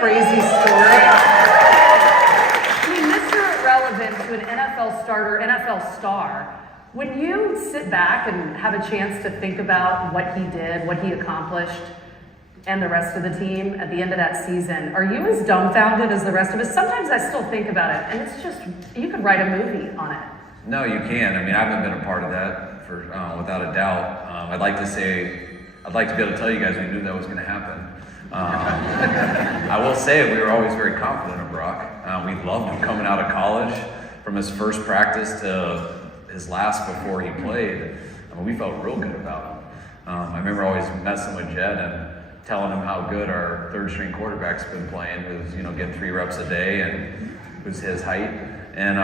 crazy story. I mean, Mr. Irrelevant to an NFL starter, NFL star. When you sit back and have a chance to think about what he did, what he accomplished, and the rest of the team at the end of that season, are you as dumbfounded as the rest of us? Sometimes I still think about it, and it's just, you could write a movie on it. No, you can. I mean, I haven't been a part of that for without a doubt. I'd like to be able to tell you guys we knew that was going to happen. I will say we were always very confident of Brock. We loved him coming out of college, from his first practice to his last before he played. I mean, we felt real good about him. I remember always messing with Jed and telling him how good our third string quarterback's been playing, who's, getting 3 reps a day and who's his height. And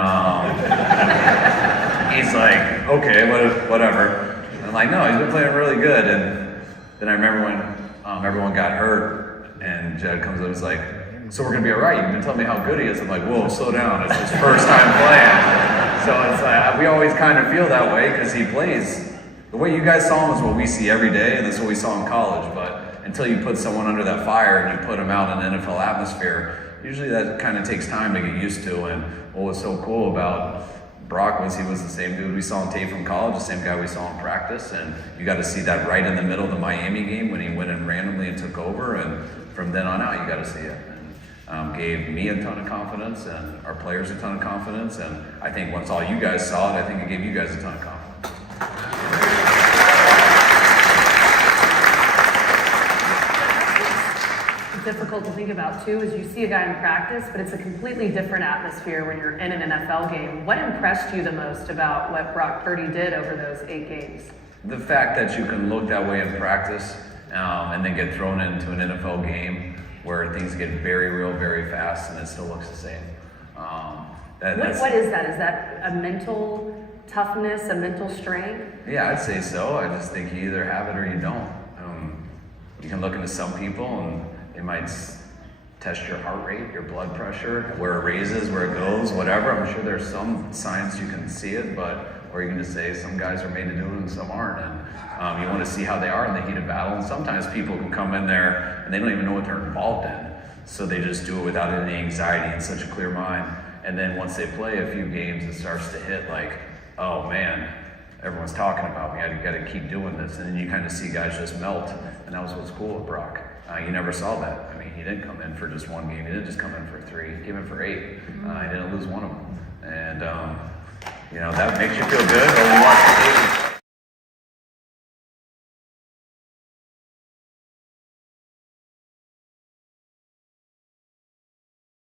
he's like, okay, whatever. And I'm like, no, he's been playing really good. And then I remember when everyone got hurt, and Jed comes up and is like, so we're going to be all right. You've been telling me how good he is. I'm like, whoa, slow down. It's his first time playing. So it's like, we always kind of feel that way because he plays. The way you guys saw him is what we see every day, and that's what we saw in college. But until you put someone under that fire and you put them out in an NFL atmosphere, usually that kind of takes time to get used to. And what was so cool about Brock was he was the same dude we saw on tape from college, the same guy we saw in practice, and you got to see that right in the middle of the Miami game when he went in randomly and took over, and from then on out you got to see it. And gave me a ton of confidence and our players a ton of confidence, and I think once all you guys saw it, I think it gave you guys a ton of confidence. Difficult to think about too is you see a guy in practice, but it's a completely different atmosphere when you're in an NFL game. What impressed you the most about what Brock Purdy did over those 8 games? The fact that you can look that way in practice and then get thrown into an NFL game where things get very real very fast and it still looks the same. What is that? Is that a mental toughness, a mental strength? Yeah, I'd say so. I just think you either have it or you don't. You can look into some people and they might test your heart rate, your blood pressure, where it raises, where it goes, whatever. I'm sure there's some science you can see it, or you can just say some guys are made to do it and some aren't. And you want to see how they are in the heat of battle. And sometimes people can come in there and they don't even know what they're involved in. So they just do it without any anxiety and such a clear mind. And then once they play a few games, it starts to hit like, oh man, everyone's talking about me. I got to keep doing this. And then you kind of see guys just melt. And that was what's cool with Brock. You never saw that. I mean, he didn't come in for just 1 game. He didn't just come in for 3. He came in for 8. He didn't lose one of them. And, that makes you feel good.